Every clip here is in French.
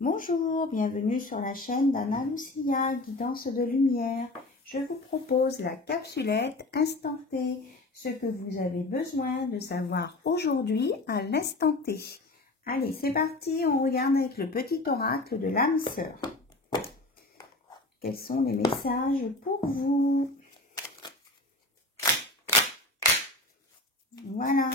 Bonjour, bienvenue sur la chaîne d'Anna Lucia, guidance de lumière. Je vous propose la capsulette instant T, ce que vous avez besoin de savoir aujourd'hui à l'instant T. Allez, c'est parti, on regarde avec le petit oracle de l'âme sœur. Quels sont les messages pour vous? Voilà.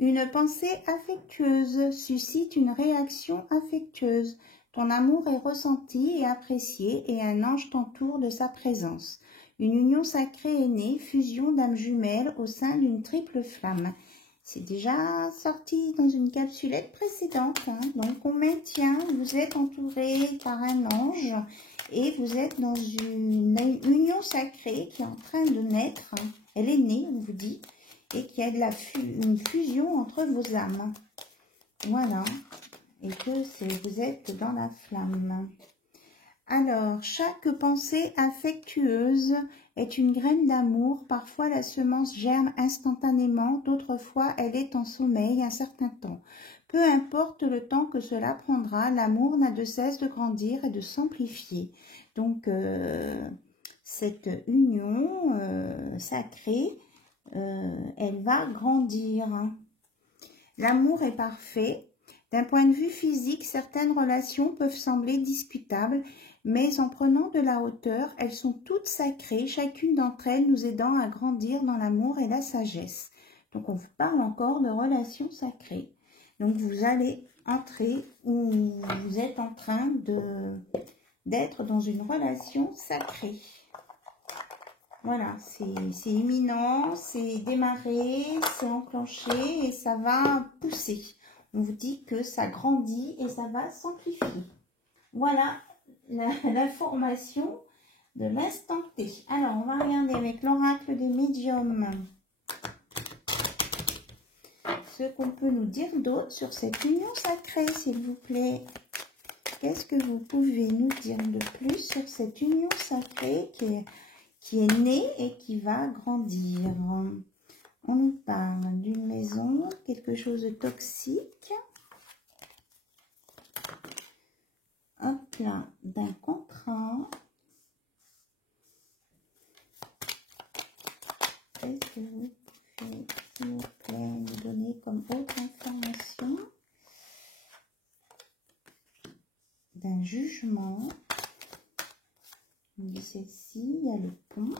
Une pensée affectueuse suscite une réaction affectueuse. Ton amour est ressenti et apprécié et un ange t'entoure de sa présence. Une union sacrée est née, fusion d'âmes jumelles au sein d'une triple flamme. C'est déjà sorti dans une capsulette précédente, donc on maintient, vous êtes entouré par un ange et vous êtes dans une union sacrée qui est en train de naître. Elle est née, on vous dit, et qu'il y a une fusion entre vos âmes. Voilà. Et que vous êtes dans la flamme. Alors, chaque pensée affectueuse est une graine d'amour. Parfois, la semence germe instantanément. D'autres fois, elle est en sommeil un certain temps. Peu importe le temps que cela prendra, l'amour n'a de cesse de grandir et de s'amplifier. Donc, cette union sacrée, elle va grandir. L'amour est parfait. D'un point de vue physique, certaines relations peuvent sembler discutables, mais en prenant de la hauteur, elles sont toutes sacrées, chacune d'entre elles nous aidant à grandir dans l'amour et la sagesse. Donc on parle encore de relations sacrées. Donc vous allez entrer ou vous êtes en train d'être dans une relation sacrée. Voilà, c'est imminent, c'est démarré, c'est enclenché et ça va pousser. On vous dit que ça grandit et ça va s'amplifier. Voilà l'information de l'instant T. Alors, on va regarder avec l'oracle des médiums ce qu'on peut nous dire d'autre sur cette union sacrée, s'il vous plaît. Qu'est-ce que vous pouvez nous dire de plus sur cette union sacrée qui est née et qui va grandir? On nous parle d'une maison, quelque chose de toxique. Hop là, d'un contrat. Qu'est-ce que vous pouvez, s'il vous plaît, nous donner comme autre information? D'un jugement. On dit celle-ci, il y a le pont.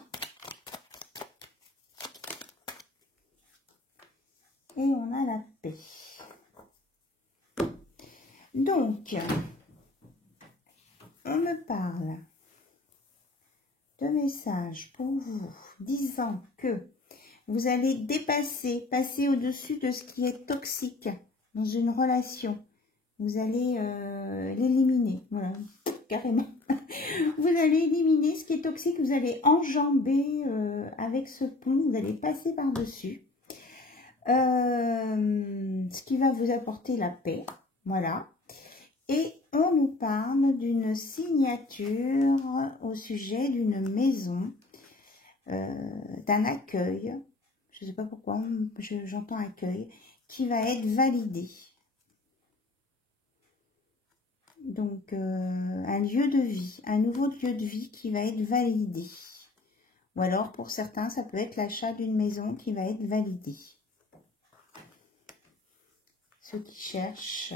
Et on a la paix. Donc, on me parle de messages pour vous disant que vous allez passer au-dessus de ce qui est toxique dans une relation. Vous allez l'éliminer, voilà, carrément. Vous allez éliminer ce qui est toxique, vous allez enjamber avec ce pont, vous allez passer par-dessus. Ce qui va vous apporter la paix, voilà. Et on nous parle d'une signature au sujet d'une maison, d'un accueil, je ne sais pas pourquoi, j'entends accueil, qui va être validé. Donc, un lieu de vie, un nouveau lieu de vie qui va être validé. Ou alors, pour certains, ça peut être l'achat d'une maison qui va être validé. Ceux qui cherchent,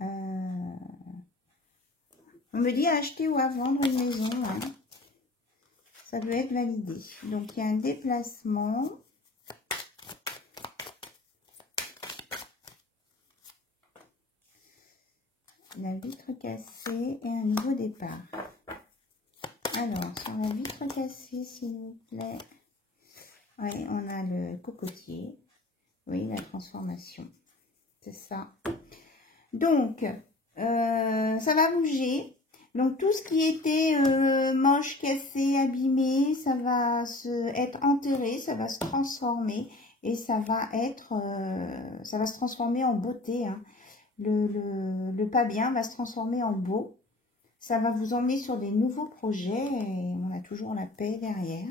on me dit à acheter ou à vendre une maison, ça peut être validé. Donc, il y a un déplacement. La vitre cassée et un nouveau départ. Alors, sur la vitre cassée, s'il vous plaît, ouais, on a le cocotier. Oui, la transformation. C'est ça. Donc, ça va bouger. Donc, tout ce qui était moche, cassé, abîmé, ça va être enterré, ça va se transformer. Et ça va se transformer en beauté. Le pas bien va se transformer en beau. Ça va vous emmener sur des nouveaux projets et on a toujours la paix derrière.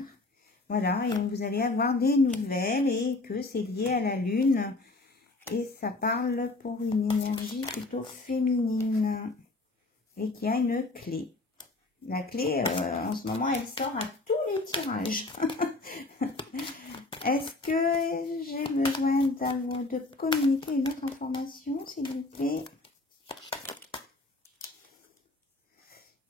Voilà, et vous allez avoir des nouvelles et que c'est lié à la lune Et ça parle pour une énergie plutôt féminine. Et qui a une clé. La clé, en ce moment, elle sort à tous les tirages. Est-ce que j'ai besoin de communiquer une autre information, s'il vous plaît?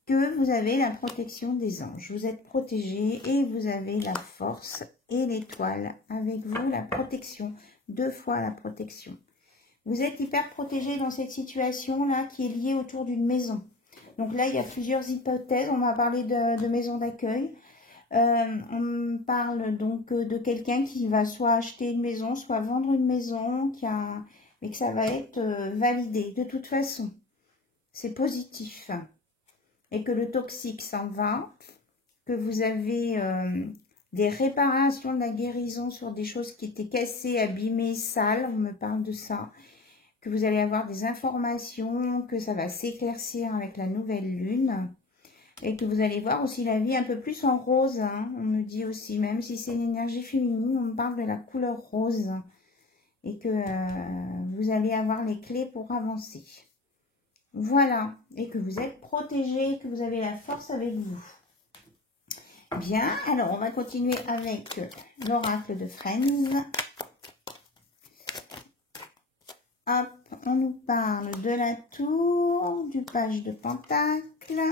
Que vous avez la protection des anges. Vous êtes protégé et vous avez la force et l'étoile avec vous, la protection. 2 fois la protection. Vous êtes hyper protégé dans cette situation-là qui est liée autour d'une maison. Donc là, il y a plusieurs hypothèses. On va parler de maison d'accueil. On parle donc de quelqu'un qui va soit acheter une maison, soit vendre une maison, mais que ça va être validé. De toute façon, c'est positif. Et que le toxique s'en va, que vous avez des réparations de la guérison sur des choses qui étaient cassées, abîmées, sales, on me parle de ça, que vous allez avoir des informations, que ça va s'éclaircir avec la nouvelle lune, et que vous allez voir aussi la vie un peu plus en rose, hein. On me dit aussi, même si c'est une énergie féminine, on me parle de la couleur rose, et que vous allez avoir les clés pour avancer. Voilà, et que vous êtes protégé, que vous avez la force avec vous. Bien, alors on va continuer avec l'oracle de Friends. Hop, on nous parle de la tour, du page de pentacle.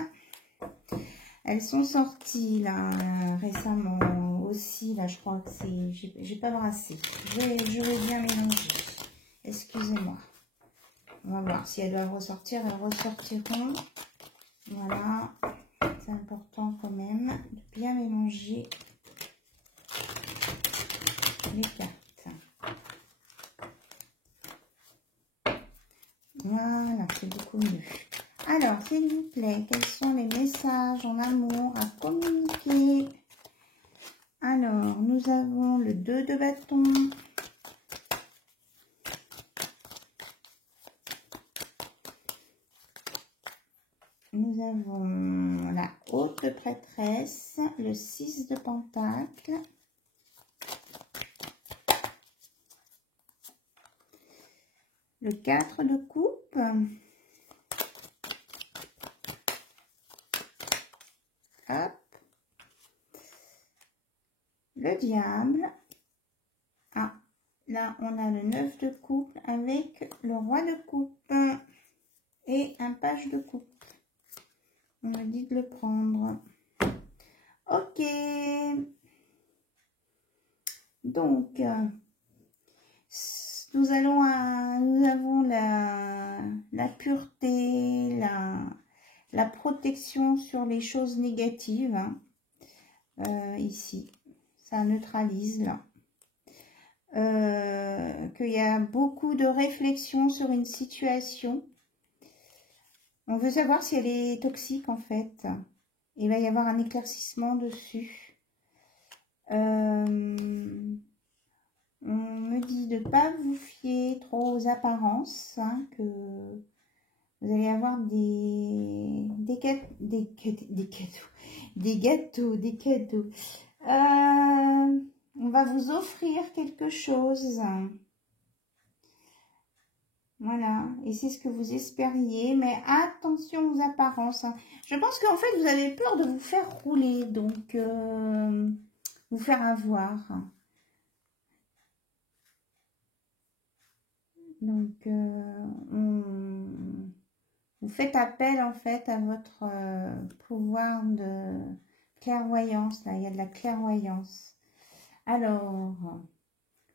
Elles sont sorties là récemment aussi, là je crois que c'est... J'ai pas brassé, je vais bien mélanger. Excusez-moi. On va voir si elles doivent ressortir, elles ressortiront. Voilà, c'est important quand même de bien mélanger les cartes. Voilà, c'est beaucoup mieux. Alors, s'il vous plaît, quels sont les messages en amour à communiquer? Alors, nous avons le 2 de bâton. Nous avons la haute prêtresse, le 6 de pentacle, le 4 de coupe, hop, le diable, ah, là on a le 9 de coupe avec le roi de coupe et un page de coupe. On me dit de le prendre. Ok. Donc, nous avons la pureté, la protection sur les choses négatives. Hein. Ici, ça neutralise là. Qu'il y a beaucoup de réflexion sur une situation. On veut savoir si elle est toxique en fait. Il va y avoir un éclaircissement dessus. On me dit de ne pas vous fier trop aux apparences. Hein, que vous allez avoir des gâteaux. On va vous offrir quelque chose. Voilà, et c'est ce que vous espériez, mais attention aux apparences. Je pense qu'en fait, vous avez peur de vous faire rouler, donc vous faire avoir. Donc, vous faites appel en fait à votre pouvoir de clairvoyance. Là, il y a de la clairvoyance. Alors,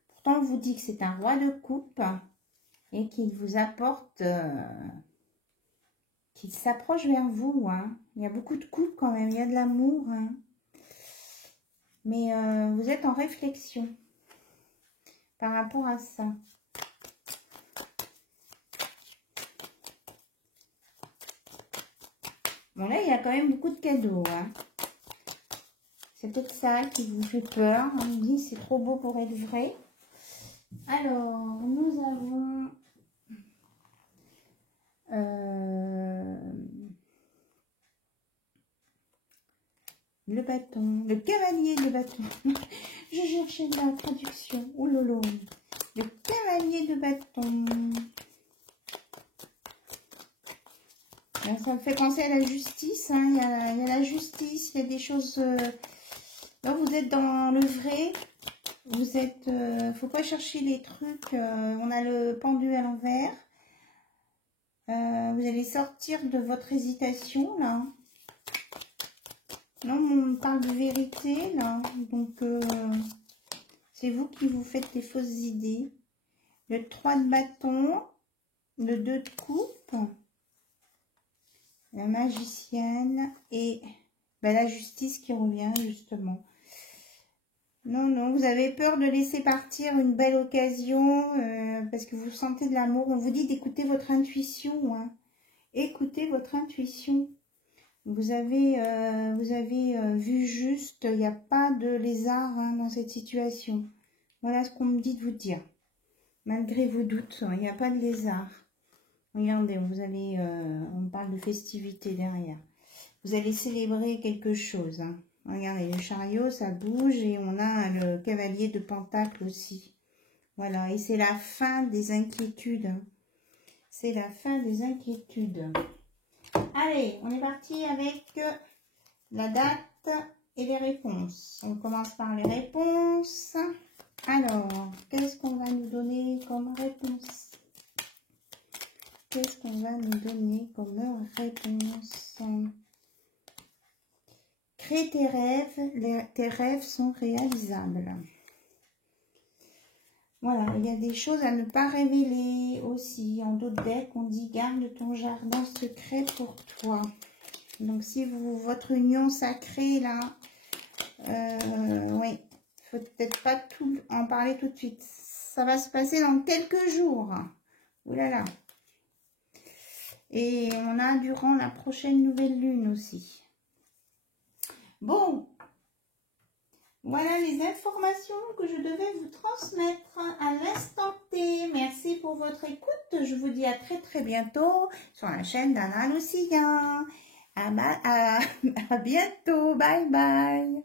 pourtant, on vous dit que c'est un roi de coupe. Et qu'il vous apporte, qu'il s'approche vers vous. Hein. Il y a beaucoup de couple quand même, il y a de l'amour. Hein. Mais vous êtes en réflexion par rapport à ça. Bon là, il y a quand même beaucoup de cadeaux. Hein. C'est peut-être ça qui vous fait peur. On me dit c'est trop beau pour être vrai. Alors, nous avons... le bâton, le cavalier de bâton. Je cherchais de la traduction. Oh lolo. Le cavalier de bâton. Alors, ça me fait penser à la justice. Hein. Il y a la justice, il y a des choses... Là, vous êtes dans le vrai. Vous êtes... faut pas chercher les trucs. On a le pendu à l'envers. Vous allez sortir de votre hésitation, là. Non, on parle de vérité, là. Donc, c'est vous qui vous faites des fausses idées. Le 3 de bâton. Le 2 de coupe. La magicienne. Et la justice qui revient, justement. Non, non, vous avez peur de laisser partir une belle occasion parce que vous sentez de l'amour. On vous dit d'écouter votre intuition. Hein. Écoutez votre intuition. Vous avez vu juste, il n'y a pas de lézard hein, dans cette situation. Voilà ce qu'on me dit de vous dire. Malgré vos doutes, il n'y a pas de lézard. Regardez, on parle de festivité derrière. Vous allez célébrer quelque chose. Hein. Regardez, le chariot, ça bouge et on a le cavalier de pentacle aussi. Voilà, et c'est la fin des inquiétudes. C'est la fin des inquiétudes. Allez, on est parti avec la date et les réponses. On commence par les réponses. Alors, qu'est-ce qu'on va nous donner comme réponse? Qu'est-ce qu'on va nous donner comme réponse? Crée tes rêves, tes rêves sont réalisables. Voilà, il y a des choses à ne pas révéler aussi. En d'autres decks, on dit garde ton jardin secret pour toi. Donc si votre union sacrée là, oui, il faut peut-être pas tout en parler tout de suite. Ça va se passer dans quelques jours. Ouh là là. Et on a durant la prochaine nouvelle lune aussi. Bon, voilà les informations que je devais vous transmettre à l'instant T. Merci pour votre écoute. Je vous dis à très bientôt sur la chaîne d'Anna Lucia. À bientôt. Bye bye.